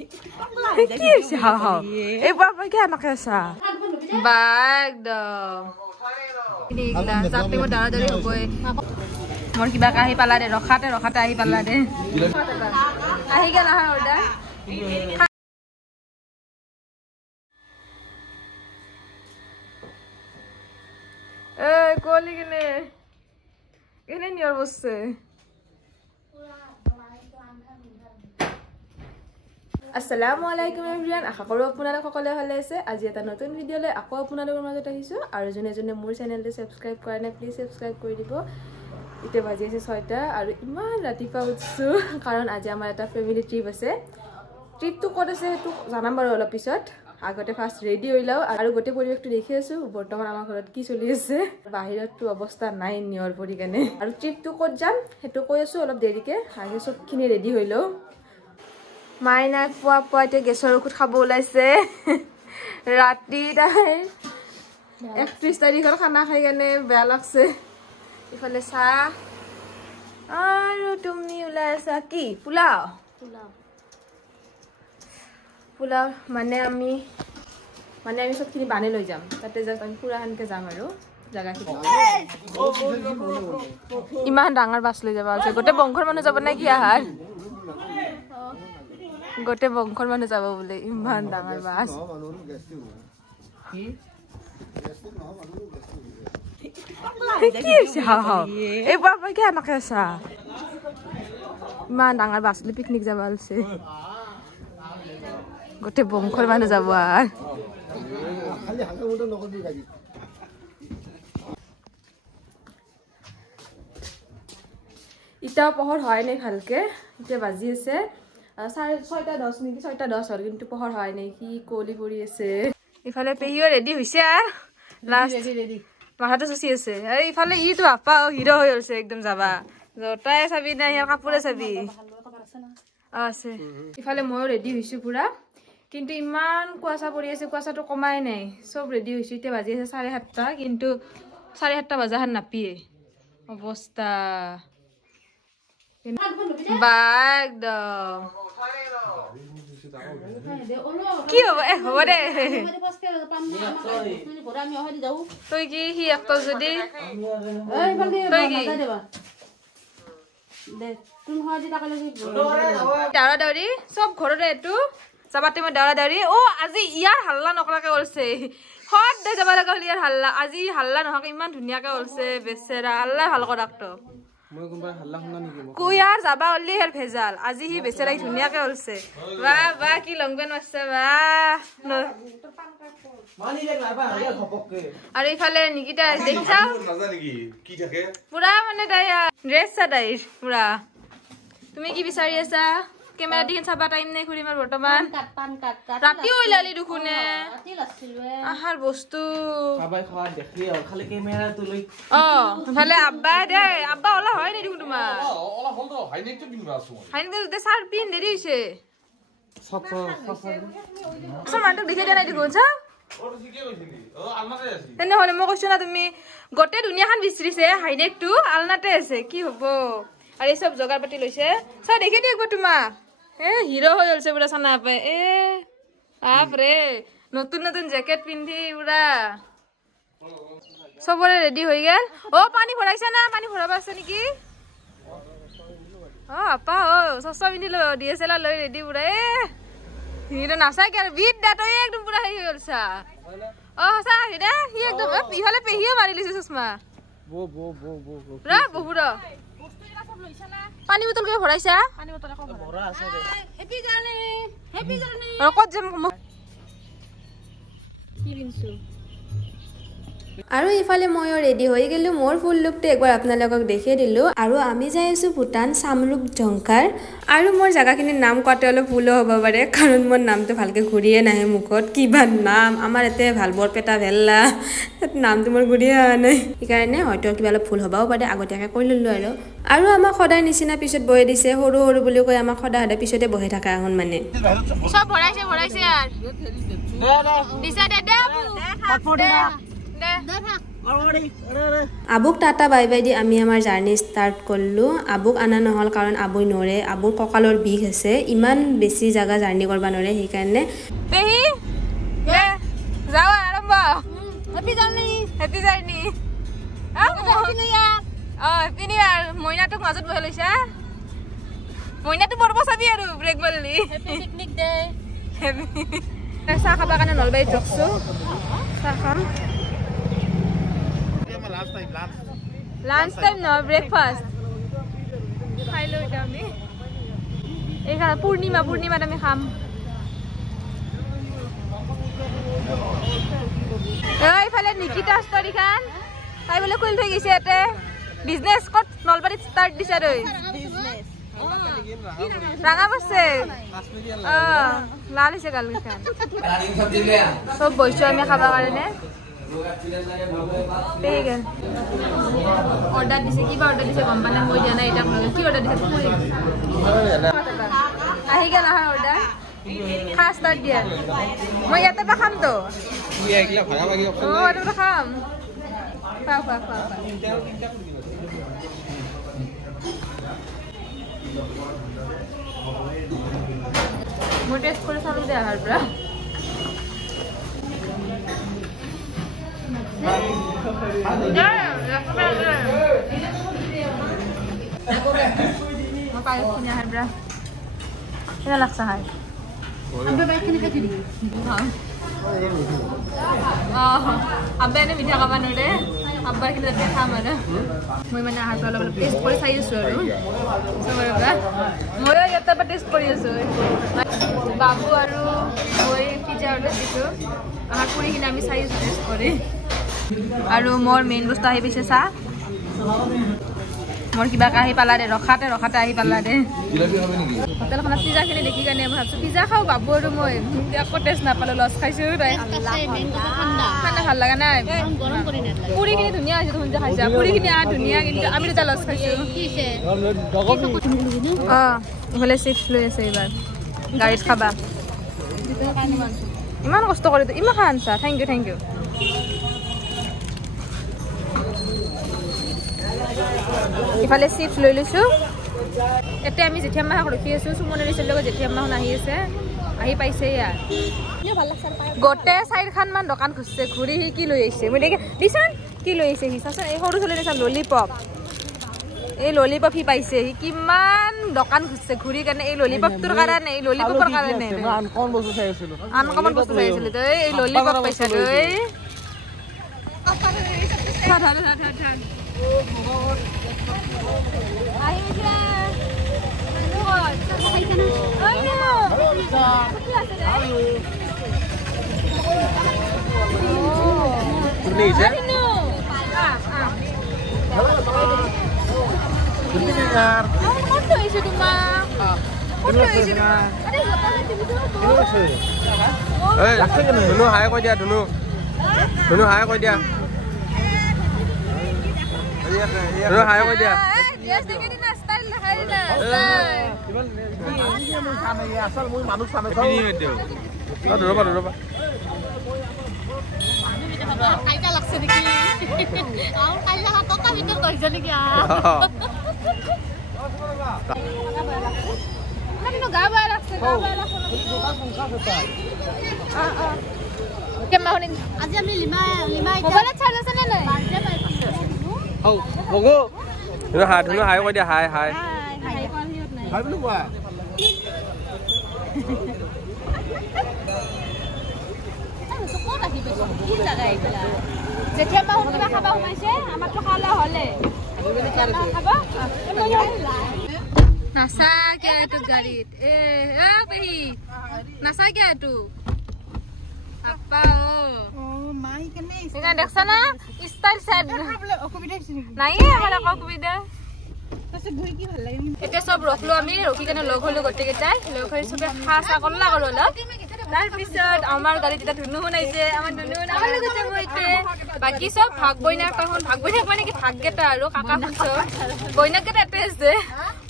কি হৈছে হা হা এইবাৰ মই কি আনকে আছা বাগ দ যাতে মই দাঁড়া দাঁড়ি হ'বই মোৰ কিবা আহি পালা দে ৰখাতে আহি পালা দে আহি গেল আহা অৰ্ডাৰ এই কলি কেনে নিয়ৰ বসছে আসসালামু আলাইকুম এভৰিৱান আশা কৰো আপোনালোক সকলোৱে ভালে আছে আজি এটা নতুন ভিডিঅ লৈ আকৌ আপোনালোকৰ মাজত আহিছো আৰু জনে মোৰ চেনেলটো সাবস্ক্ৰাইব কৰা নাই প্লিজ সাবস্ক্ৰাইব কৰি দিব ইতে বাজি আছে 6টা আৰু ইমান ৰাতিপুৱা উঠছো কাৰণ আজি আমাৰ এটা ফ্যামিলি ট্ৰিপ আছে ট্ৰিপটো ক'ত আছে হেতু জানাম বাৰু অলপ পিছত আগতে ফাৰ্স্ট ৰেডি হৈ লাও আৰু গোটে পৰিৱেশটো দেখি আছো বৰ্তমান আমাৰ ঘৰত কি চলি আছে বাহিৰতটো অৱস্থা নাই নিয়ৰ পৰি কেনে আৰু ট্ৰিপটো ক'ত যাম হেতু কৈ আছো অলপ দেৰিকে আগে সবখিনি ৰেডি হৈ লও মাইনা পুৱাতে গেছৰ ঔষধ খাব ওলাইছে ৰাতি তাই 31 তাৰিখৰ খানা খাই কেনে বেয়া লাগছে ইফালে চাহ আৰু তুমি ওলাইছা কি পোলাও মানে আমি সবখিনি বানে লৈ যাম তাতে জাস্ট আমি পুৰা হানকে যাম আৰু জাগাখিনি ইমান ডাঙৰ বাছ লৈ যাবা আছে গোটে বংশৰ মানুহ যাব না কি আহাৰ গোটে বংশৰ মানুহ যাব বলে ইমান ডাঙৰ বাছ কি হৈছে হা হা এইবাৰ মই কি আনকে আছা ইমান ডাঙৰ বাছ লৈ পিকনিক যাব আছে গোটে বংশৰ মানুহ যাব আৰ খালি হাগা মুটা নকবি গাড়ি ইটা পহৰ হয় নাই ভালকে ইতে বাজি আছে 6:10 নেকি 6:10 হল কিন্তু পহৰ হয় নাই কি কোলি পৰি আছে ইফালে পেহিও ৰেডি হৈছে আৰ লাস্ট ৰেডি মাথাটো চচি আছে এই ইফালে ইটো আপা হিৰো হৈ আছে একদম যাবা জটাই চাবি না ইয়াৰ কাপোৰে চাবি আছে ইফালে মই ৰেডি হৈছো পুৰা কিন্তু ইমান কুয়াশা পৰি আছে কুয়াশাটো কমাই নাই সব ৰেডি হৈছে ইতে বাজি আছে 7:30 কিন্তু 7:30 বাজা হান নাপিয়ে অৱস্থা বাগ দ কি হ'ব দে তই কি হি একটা যদি তই কি দে তুমি হয় দি টাকা লাগি দাঁড়া দাঁড়ি সব ঘৰতে এটো যাবাতে মই দাঁড়া দাঁড়ি ও আজি ইয়াৰ হাল্লা নকৰাকে ওলছে হট দে যাবা লাগা ইয়াৰ হাল্লা আজি হাল্লা নহকে ইমান ধুনিয়াকে ওলছে বেচেৰা আল্লাহ ভাল কৰাকটো মই কোনবা হাল্লা শুনা নেকি কুয়াৰ যাবা অলি হেৰ ভেজাল আজি হি বেচেৰা ধুনিয়াকে ওলছে বা কি লংগন আছে বা মানি দেখ লাবা হয়া খপককে আৰু ইফালে নিকিতা দেখছা নাজা নেকি কি থাকে পুৰা মানে তাই ড্ৰেছ চাইৰ পুৰা তুমি কি বিচাৰি আছা কেমেৰা দিন চাবা টাইম নাই খুৰি মাৰ বৰ্তমান পান কাট ৰাতি ওলালি দুখনে ৰাতি লাছিলৱে আহাৰ বস্তু সবাই খাৱা দেখলি খালি কেমেৰা তুলি ভালে আব্বা দে আব্বা ওলা হয় নাই দেখুন তোমাৰ ওলা হল তো হাইনেকটো পিনবা আছো হাইনেক দে সাৰ পিন দেৰি হৈছে সব মানটো দেখি দিয়া নাই দেখুন ছা তেনেহলে মই কৈছো না তুমি গোটে দুনিয়াখন বিচৰিছে হাইনেকটো আলনাতে আছে কি হব আৰু এই সব জগাৰ পাতি লৈছে চা দেখি দিও তোমাক হিৰো হৈ গলছে পুৰা চানা পাই বাপ ৰে নতুন জেকেট পিন্ধি পুৰা সবৰে ৰেডি হৈ গেল পানী ভৰাইছা না পানী ভৰাবা আছে নেকি আপা সস্তা পিন্ধিলো ডিএসএলআৰ লৈ ৰেডি পুৰা হিৰো নাচাই কি আৰু বিট দা তই একদম পুৰা হৈ গলছা সঁচা হিদা হি একদম ইফালে পেহিও মাৰি লৈছে চশমা ৰা বহুৰা পানী বটল কে ভৰাইছা পানী বটল আকৌ ভৰা আছে ৰে হেপি জাৰ্নি ক'ত যাম কি কিনছো আৰু ইফালে ময়ো ৰেডি হৈ গেলো মোৰ ফুল লুকটো একবাৰ আপোনালোকক দেখাই দিলো আৰু আমি যাই আছো ভুটান সামৰুপ জংকাৰ আৰু মোৰ জায়গাখিনিৰ নাম কোৱাতে অলপ ভুল হ'ব পাৰে কাৰণ মোৰ নামটো ভালকে ঘূৰিয়ে নাহে মুখত কিবা নাম আমাৰ এতে ভাল বৰপেটা ভেল্লা নামটো মোৰ ঘূৰিয়ে আহা নাই সেইকাৰণে হয়তো কিবা অলপ ভুল হ'বও পাৰে আগতীয়াকৈ কৈ ললো আৰু আমাক সদায় নিচিনা পিছত বহে দিছে সৰু বুলি কৈ আমাক সদায় পিছতে বহে থাকা এখন মানে সব ভৰাইছে আৰ দিছা দে আবুক টাটা বাই বাই দি আমি আমাৰ জাৰ্নি ষ্টাৰ্ট কৰিলোঁ আবুক আনা নহ'ল কাৰণ আবুই নৰে আবুৰ কঁকালৰ বিষ আছে ইমান বেছি জাগা জাৰ্নি কৰিব নৰে সেইকাৰণে পেহি যাওঁ আৰম্ভ happy journey happy new year মইনাটোক মাজত বহাই লৈছা মইনাটো বৰ বচাবি আৰু ব্ৰেক মাৰিলি হেপী পিকনিক ডে চাহ খাবৰ কাৰণে নলবাৰীত ৰখছোঁ চাহ খাম লাঞ্চ টাইম নহয় ব্ৰেকফাষ্ট খাই লওঁ এতিয়া আমি এইখান পূৰ্ণিমাত আমি খাম এইফালে নিকিতা ষ্টৰীখান তাই বোলে খুলি থৈ গৈছে ইয়াতে বিজনেছ ক'ত নলবাৰীত ষ্টাৰ্ট দিছে তই ৰাঙা বসছে লাল হৈছে গালকেইখন চব বহিছোঁ আমি খাবৰ কাৰণে অৰ্ডাৰ দিছে কিবা অৰ্ডাৰ দিছে গম পালে মই দিয়া নাই এতিয়া আপোনালোকে কি অৰ্ডাৰ দিছে আহি গ'ল নহয় অৰ্ডাৰ খা ষ্টাৰ্ট দিয়া মই ইয়াতে পৰা খামতো ইয়াতে পৰা খাম খোৱা মই টেষ্ট কৰি চালোঁ দে আহাৰ পৰা মই পাই শুনি আহাৰ পৰা কেনে লাগছে খাই আব্বা এনে মিঠা খাব নোৱাৰে আব্বাৰ কিন্তু তাতে খাম আৰু মই মানে আহাৰ পৰা অলপ অলপ টেষ্ট কৰি চাই আছোঁ আৰু চবৰে পৰা ময়ো ইয়াতে পৰা টেষ্ট কৰি আছোঁ বাবু আৰু মই পিজ্জা অৰ্ডাৰ দিছোঁ আহাৰ পুৰিখিনি আমি চাই আছোঁ টেষ্ট কৰি আৰু মোৰ মেইন বস্তু আহি পাইছে চাহ মোৰ কিবা আহি পালা দে ৰখাতে আহি পালা দে হোটেলখনত পিজ্জাখিনি দেখি কাৰণে মই ভাবছোঁ পিজ্জা খাওঁ বাবু আৰু মই আকৌ টেষ্ট নাপালোঁ লছ খাইছোঁ তাই ঠাণ্ডা ভাল লগা নাই পুৰিখিনি ধুনীয়া হৈছে দেখোন যে খাইছা পুৰিখিনি ধুনীয়া কিন্তু আমি দুটা লছ খাইছোঁ অঁ ইফালে চিপছ লৈ আছে এইবাৰ গাড়ীত খাবা ইমান কষ্ট কৰি ইমান খাই আনছা থেংক ইউ ইফালে চিপছ লৈ লৈছোঁ এতিয়া আমি জেঠিয়াম্মাক ৰখি আছোঁ সুমনৰ ৰিচৰ লগত জেঠিয়াম্মাখন আহি আছে আহি পাইছে ইয়াৰ গোটেই 4খানমান দোকান খুচছে ঘূৰি সি কি লৈ আহিছে মই দেখি দিছান কি লৈ আহিছে সি চাচোন এই সৰু ছোৱালী নিচান ললিপপ এই ললিপপ সি পাইছে সি কিমান দোকান খুচছে ঘূৰি কাৰণে এই ললিপপটোৰ কাৰণে এই ললিপপৰ কাৰণে আনকমন বস্তু চাই আছিলোঁ তই এই ললিপপ পাইছা তই ধুনু হাই কৈ দিয়া ধুনু হাই কৈ দিয়া হাই কৈ দিয়া আজি আমি লিমা ধুনু হাই কৈ দিয়া হাই বুলি কোৱা যেতিয়া বাহুন কিবা খাবা সোমাইছে আমাৰতো খালা হলে নাচা কিয় এইটো গাড়ীত পেহী নাচা কিয় এইটো আপা দেখছা না ষ্টাইল চাই নাই আমাৰ আকৌ অসুবিধা এতিয়া চব ৰখলো আমি ৰখি কেনে লগ হলো গোটেইকেইটাই লগ হৈ চবে খা চা কৰলা কৰো অলপ তাৰপিছত আমাৰ গাড়ীত এতিয়া ধুনু শুনাইছে আমাৰ ধুনু আমাৰ লগত যাব এতিয়া বাকী চব ভাগ বইনাক মানে কি ভাগকেইটা আৰু কাকা শুন চব বইনাককেইটা এতে আছে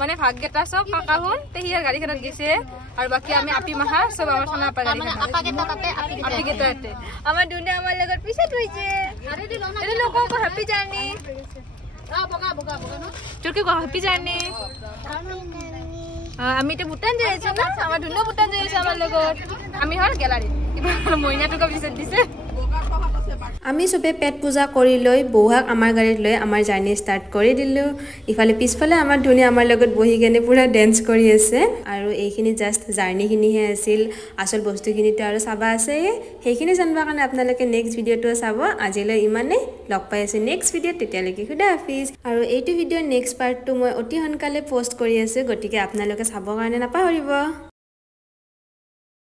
মানে ভাগকেইটা চব কাকা শুন পেহীৰ গাড়ীখনত গৈছে আৰু বাকি আমি আপি মাহা সব আমাৰ খানা আপা গাড়ী আপাকেটা তাতে আপি আমাৰ দুনে আমাৰ লগত পিছে থৈছে এনে লোক কো হ্যাপি জাৰ্নি তোৰ কি কো হ্যাপি জাৰ্নি আমি তো ভুটান যাই আছো না আমাৰ দুনো ভুটান যাই আছে আমাৰ লগত আমি হল গ্যালাৰি মইনাটোক পিছত দিছে আমি সবে পেট পূজা কৰি লৈ বৌহাক আমাৰ গাড়ীত লৈ আমাৰ জাৰ্নি ষ্টাৰ্ট কৰি দিলোঁ ইফালে পিছফালে আমাৰ ধুনীয়া আমাৰ লগত বহি কেনে পুৰা ডেন্স কৰি আছে আৰু এইখিনি জাষ্ট জাৰ্নিখিনিহে আছিল আচল বস্তুখিনিতো আৰু চাবা আছে সেইখিনি জানিবৰ কাৰণে আপোনালোকে নেক্সট ভিডিঅ'টো চাব আজিলৈ ইমানেই লগ পাই আছোঁ নেক্সট ভিডিঅ'ত তেতিয়ালৈকে খুদা হাফিজ আৰু এইটো ভিডিঅ'ৰ নেক্সট পাৰ্টটো মই অতি সোনকালে পষ্ট কৰি আছোঁ গতিকে আপোনালোকে চাবৰ কাৰণে নাপাহৰিব